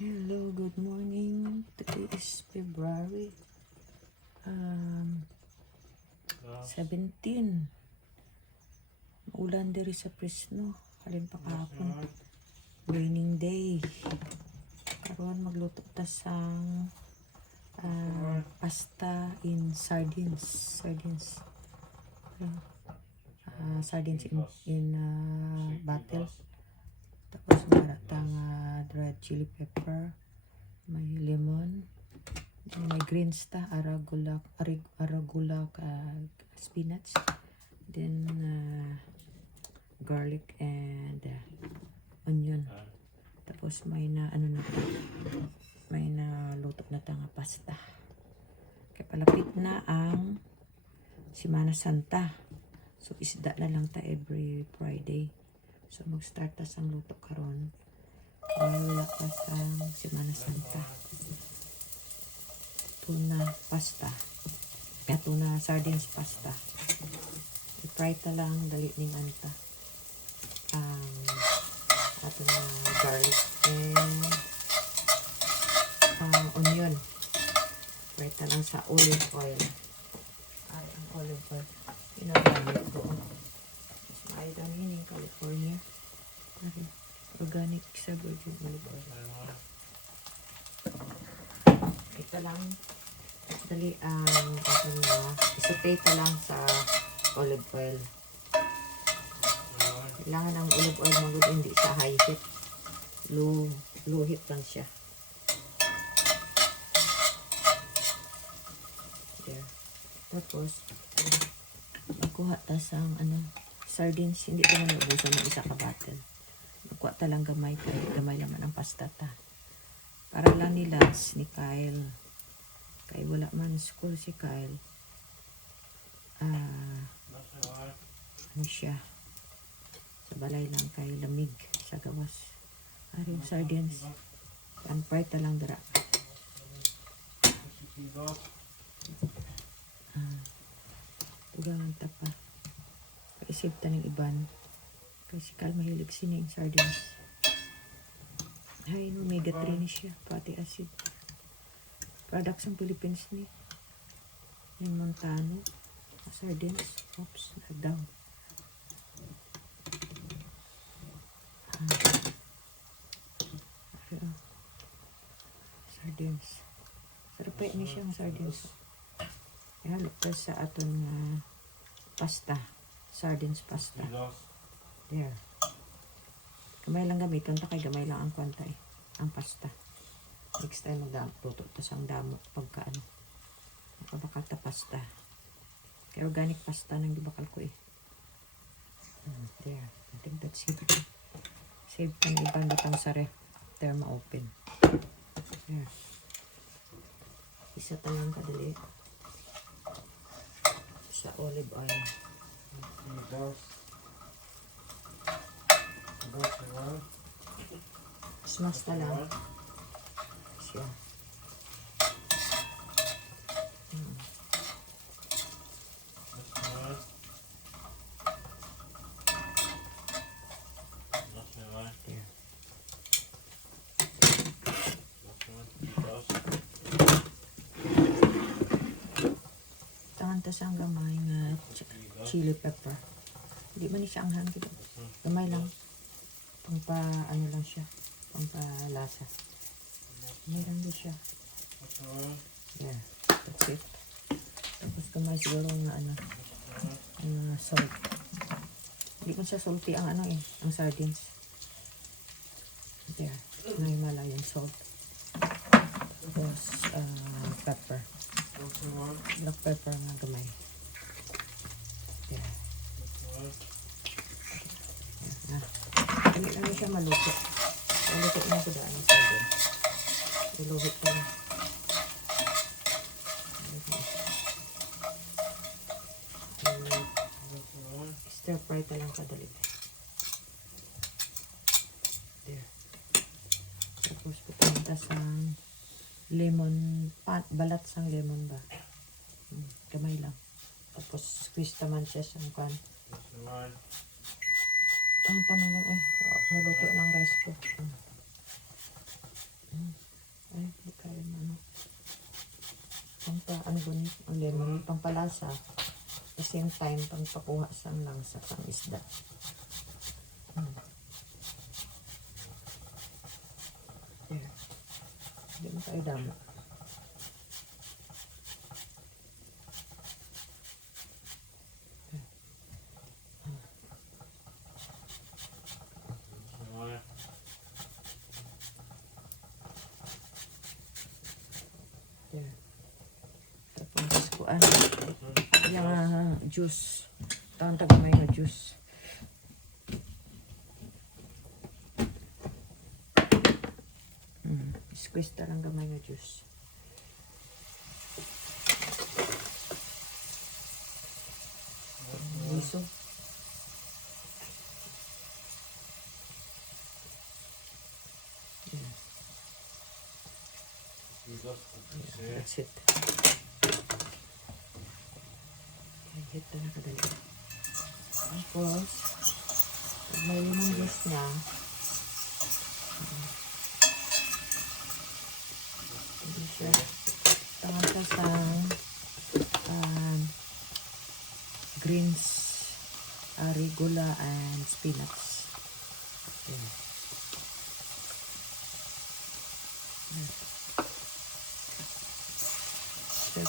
Hello, good morning. Today is February 17. Maulan diri sa Fresno. Halin pa kahapon. Raining day. Karon magluto ta sang pasta in sardines. Sardines in bottle. Tapos maratang dried chili pepper, may lemon, may greens ta, arugula, spinach, then garlic and onion. Tapos may na may na luto na ta nga pasta. Kaya palapit na ang Semana Santa. So isda na lang ta every Friday. So mag-start ta sang luto karon. Wala pa sang Semana Santa. Tuna pasta. Tuna sardines pasta. I-fry ta lang dali ning anta. Ato na garlic and onion. Fry ta lang sa olive oil. Ay, ang olive oil. Pinagamit ko. Ay, dami yung California. Okay. Organic sa virgin olive oil. Ito lang. Dali isaute lang sa olive oil. Kailangan ng olive oil magod hindi sa high heat. Low heat lang siya. There. Tapos, magkuha ta sang sardines, hindi ko naman naubusan ng isa ka bottle. Magkuha ta lang gamay naman ang pasta ta. Para lang ni Lance, ni Kyle. Kaya wala man school si Kyle. Ano siya? Sa balay lang kay lamig sa gawas. Yung sardines. Pan-fry ta lang dira. Tugangan ta pa. Isip ta ng iban. Kasi Kyle mahilig sining sardines. Ay, omega-3 ni siya. Fatty acid. Products ng Philippines ni. Yung Montano. Sardines. Oops, down. Sardines. Sarapay ni siya ang sardines. Ayan, lapos sa aton pasta. Sardines pasta. There. Gamay lang gamiton ta kay gamay lang ang kwantay. Ang pasta. Next time magluto ta sang damo pagka Pagkabakata pasta. Kaya organic pasta nang gibakal ko eh. There. I think that's it. Save ka ng ibang bitang sa ref after ma-open. There. Isa talang kadali. Sa olive oil. Smash na lang. Siya. There. Tangan ta siyang gamay nga chili pepper. Hindi man siya anghang dito. Gamay lang. Pangpa lang siya. Pampalasa. Gamay lang din siya. Yeah. That's it. Tapos gamay siguro nga salt. Hindi ko siya salty ang ang sardines. There. Ngayon yung salt. Tapos pepper. Black pepper nga gamay. There. Hindi lang siya maluto. Maluto na ko daan ang sardines. Iluhit ko na. Stir fry ta lang kadali. There. Tapos pupunta sa lemon, balat sang lemon ba? Kamay lang. Tapos squeeze naman siya sa kan. Ang tanong lang naluto ng rice ko. gunit. O lemon, pampalasa. At the same time, pangpakuha sa langsa pang isda. There. Hindi mo kayo damo. There. Tapos kuan yung juice. Taon tagamay nga juice. Squeeze ta lang gamay nga juice. Liso. That's it. Hit na nakadali. Tapos, pag may limang juice na, hindi siya tangasasang greens, arugula, and spinach. Okay.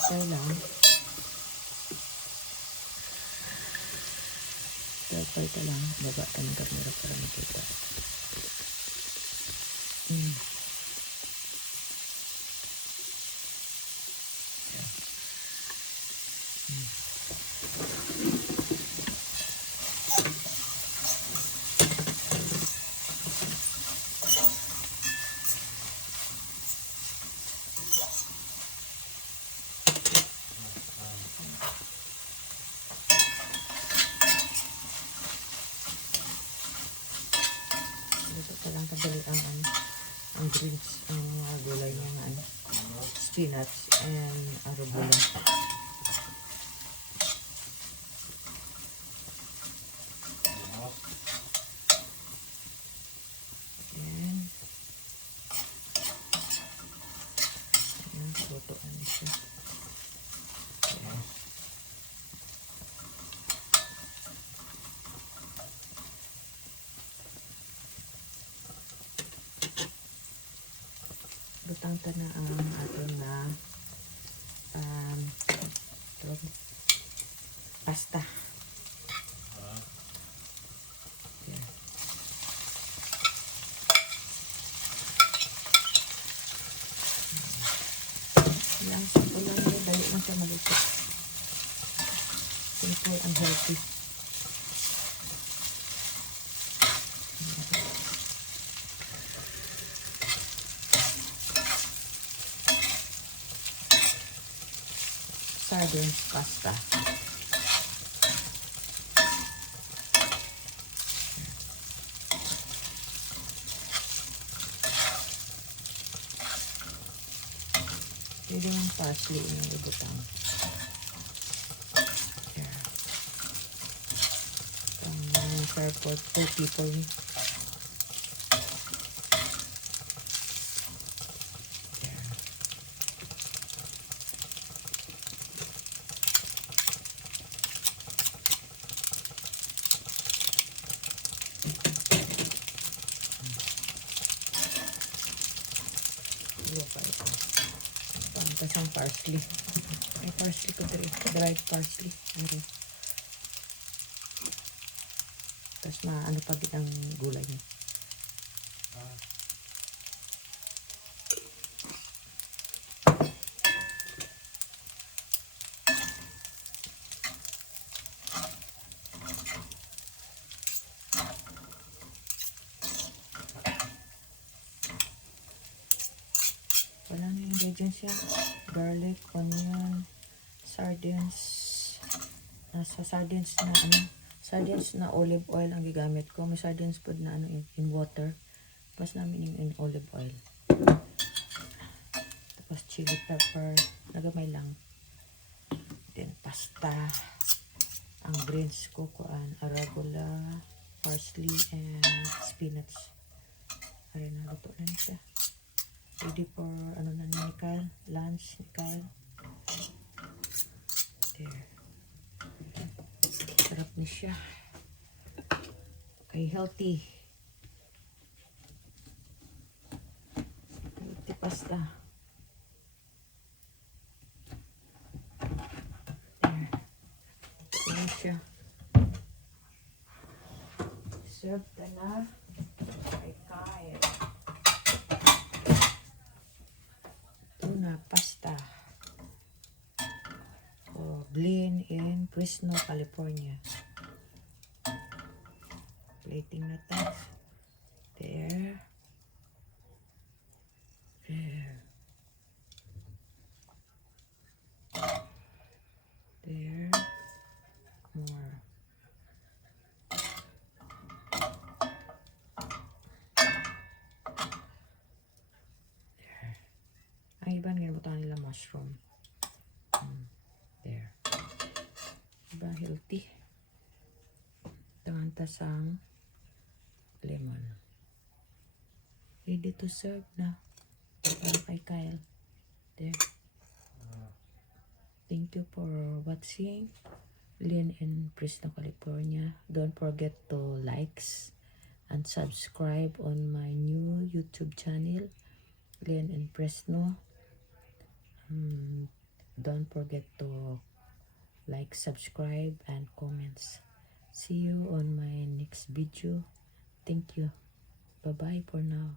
Stir lang. Stir ka lang. Baba ka ng kamera para makita. Dito ka lang kadali ang greens, ang mga gulay niya spinach and arugula. Lutuan siya. Lutang ta na ang ating na pasta. Yeah. Yan, simple lang yun. Dali lang siya maluto. Simple and healthy. Sardines pasta. Pwede yung parsley yung ibutang. Yeah. Serve for 2 people. Tapos ang parsley. May parsley ko dito. Dried parsley. Meron. Tapos ano pa din ang gulay niya. Wala na yung ingredients yan. Garlic, onion, sardines. Nasa sardines na sardines na olive oil ang gigamit ko. May sardines po na in water. Tapos namin yung in olive oil. Tapos chili pepper. Nagamay lang. Then pasta. Ang greens ko arugula, parsley, and spinach. Ay, naluto na siya. Ready for, na ni Kyle? Lunch ni Kyle. There. Sarap na siya. Okay, healthy. Healthy pasta. There. Ayan siya. Serve na kay Kyle. Tuna pasta. For Glenn in Fresno, California. Plating na to. There. There. There. More. There. Ang iba nilimutan nila mushroom. There. Diba healthy? Tangan tasang lemon. Ready to serve na. Para kay Kyle. There. Thank you for watching. Lynn in Fresno, California. Don't forget to likes and subscribe on my new YouTube channel, Lynn in Fresno. Don't forget to like, subscribe, and comments. See you on my next video. Thank you. Bye-bye for now.